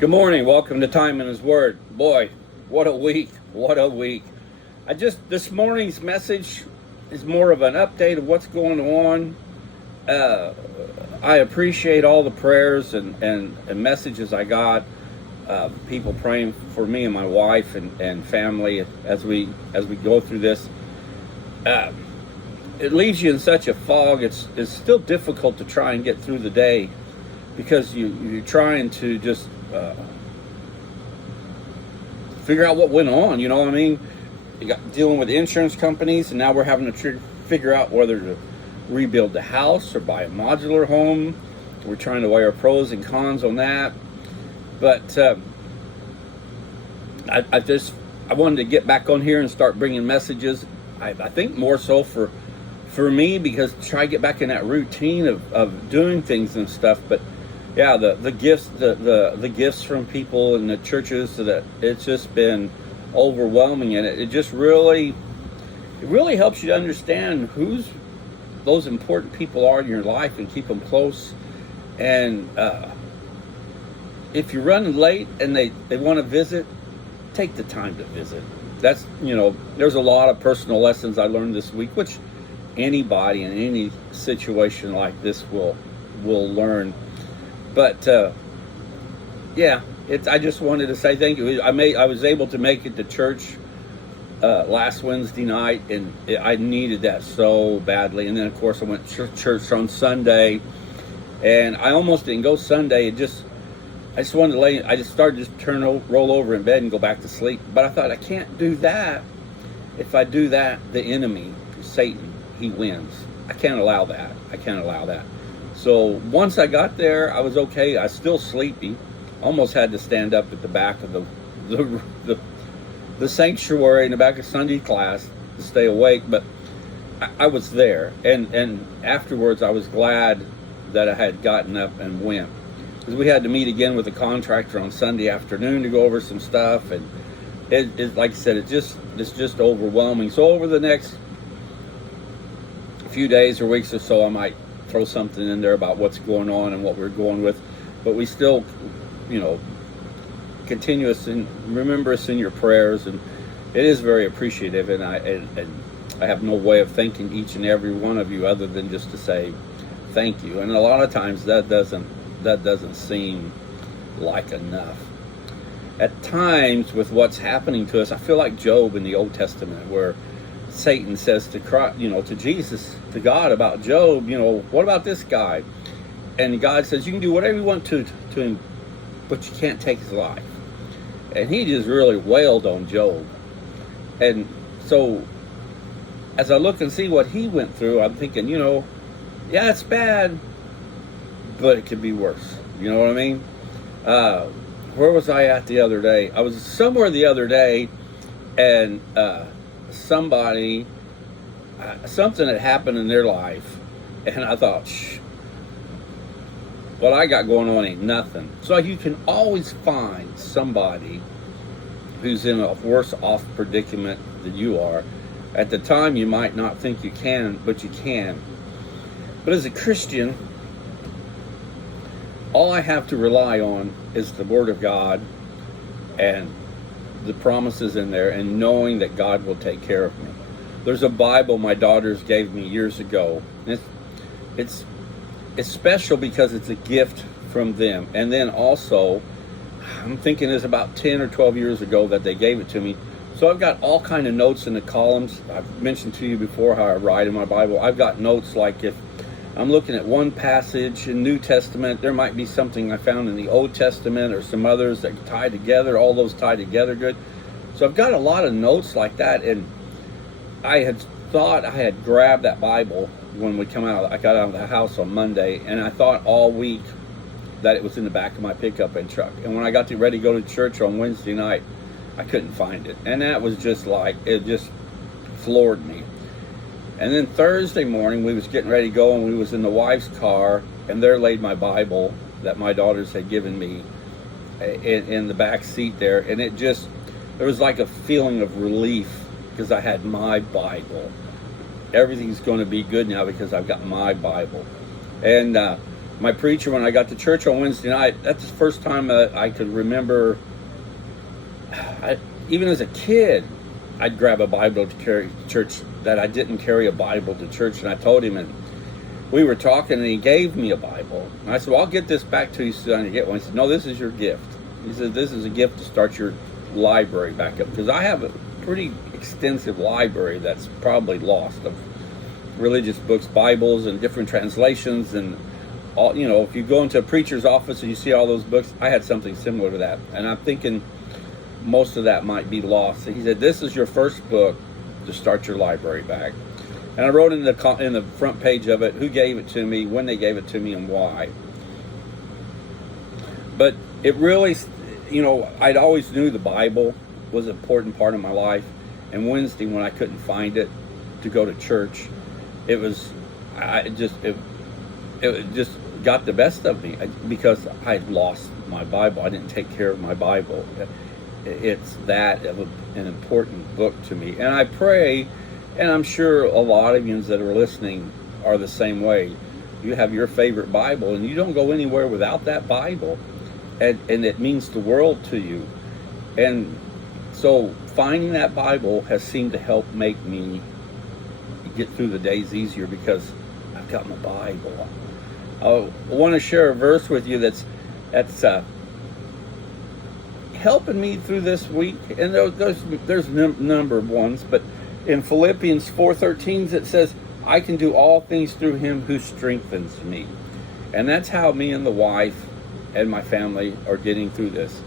Good morning. Welcome to Time in His Word. Boy, what a week. What a week. This morning's message is more of an update of what's going on. I appreciate all the prayers and messages I got. People praying for me and my wife and family as we go through this. It leaves you in such a fog. It's still difficult to try and get through the day because you're trying to just figure out what went on. You know what I mean? You got dealing with insurance companies, and now we're having to figure out whether to rebuild the house or buy a modular home. We're trying to weigh our pros and cons on that. But I wanted to get back on here and start bringing messages. I think more so for me, because try to get back in that routine of doing things and stuff. But yeah, the gifts from people in the churches, that it's just been overwhelming, and it just really helps you to understand who's those important people are in your life and keep them close. And if you're running late and they want to visit, take the time to visit. That's, there's a lot of personal lessons I learned this week, which anybody in any situation like this will learn. But I just wanted to say thank you. I was able to make it to church last Wednesday night, and I needed that so badly. And then of course I went to church on Sunday, and I almost didn't go Sunday. I just wanted to I just started to roll over in bed and go back to sleep. But I thought, I can't do that. If I do that, the enemy, Satan, he wins. I can't allow that. So once I got there, I was okay. I was still sleepy. Almost had to stand up at the back of the sanctuary in the back of Sunday class to stay awake. But I was there, and afterwards I was glad that I had gotten up and went, because we had to meet again with the contractor on Sunday afternoon to go over some stuff, and it like I said, it's just overwhelming. So over the next few days or weeks or so, I might throw something in there about what's going on and what we're going with, but we still, continue us and remember us in your prayers, and it is very appreciative. And I have no way of thanking each and every one of you other than just to say thank you. And a lot of times that doesn't seem like enough. At times, with what's happening to us, I feel like Job in the Old Testament, where Satan says to Jesus, to God, about Job, what about this guy? And God says, you can do whatever you want to him, but you can't take his life. And he just really wailed on Job. And so as I look and see what he went through, I'm thinking, yeah, it's bad, but it could be worse. You know what I mean? Where was I at the other day? I was somewhere the other day, and something had happened in their life, and I thought, what I got going on ain't nothing. So you can always find somebody who's in a worse off predicament than you are. At the time, you might not think you can, but you can. But as a Christian, all I have to rely on is the Word of God and the promises in there, and knowing that God will take care of me. There's a Bible my daughters gave me years ago. It's special because it's a gift from them. And then also, I'm thinking it's about 10 or 12 years ago that they gave it to me. So I've got all kind of notes in the columns. I've mentioned to you before how I write in my Bible. I've got notes like, if I'm looking at one passage in New Testament, there might be something I found in the Old Testament or some others that tie together. All those tie together good. So I've got a lot of notes like that. And I had thought I had grabbed that Bible when I got out of the house on Monday, and I thought all week that it was in the back of my pickup and truck. And when I got ready to go to church on Wednesday night, I couldn't find it. And that was just it just floored me. And then Thursday morning, we was getting ready to go, and we was in the wife's car, and there laid my Bible that my daughters had given me in the back seat there. And there was like a feeling of relief, because I had my Bible. Everything's going to be good now because I've got my Bible. And my preacher, when I got to church on Wednesday night, that's the first time that I could remember. Even as a kid, I'd grab a Bible to carry to church, that I didn't carry a Bible to church. And I told him, and we were talking, and he gave me a Bible. And I said, well, I'll get this back to you soon. You get one. He said, no, this is your gift. He said, this is a gift to start your library back up. Because I have a pretty extensive library that's probably lost of religious books, Bibles, and different translations. And, all, you know, if you go into a preacher's office and you see all those books, I had something similar to that. And I'm thinking most of that might be lost. He said, this is your first book to start your library back. And I wrote in the front page of it who gave it to me, when they gave it to me, and why. But it really, you know, I'd always knew the Bible was an important part of my life. And Wednesday, when I couldn't find it to go to church, it just got the best of me, because I had lost my Bible. I didn't take care of my Bible. It's that of an important book to me. And I pray, and I'm sure a lot of you that are listening are the same way. You have your favorite Bible, and you don't go anywhere without that Bible. And it means the world to you. And so finding that Bible has seemed to help make me get through the days easier, because I've got my Bible. I want to share a verse with you that's helping me through this week. And there's a number of ones, but in Philippians 4:13 it says, I can do all things through him who strengthens me. And that's how me and the wife and my family are getting through this.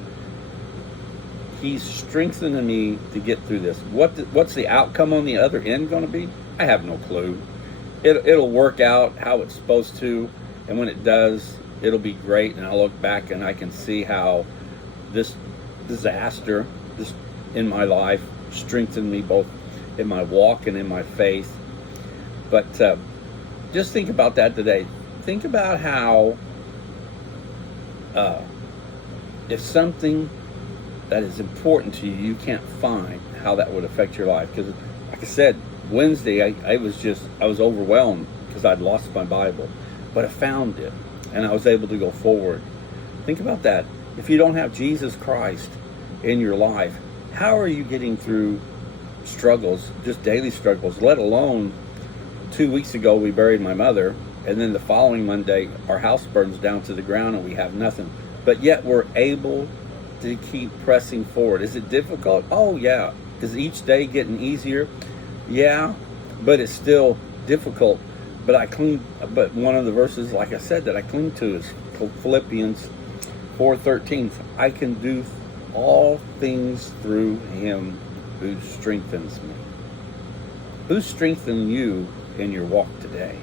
He's strengthening me to get through this. What's the outcome on the other end going to be? I have no clue. It'll work out how it's supposed to, and when it does, it'll be great. And I'll look back and I can see how this disaster, this in my life, strengthened me both in my walk and in my faith. But just think about that today. Think about how if something that is important to you, you can't find, how that would affect your life. Because, like I said, Wednesday, I was overwhelmed because I'd lost my Bible. But I found it, and I was able to go forward. Think about that. If you don't have Jesus Christ in your life, how are you getting through struggles, just daily struggles, let alone 2 weeks ago we buried my mother, and then the following Monday our house burns down to the ground and we have nothing. But yet we're able to keep pressing forward. Is it difficult? Oh yeah. Is each day getting easier? Yeah, but it's still difficult. But one of the verses, like I said, that I cling to is Philippians 4:13. I can do all things through him who strengthens me. Who's strengthening you in your walk today?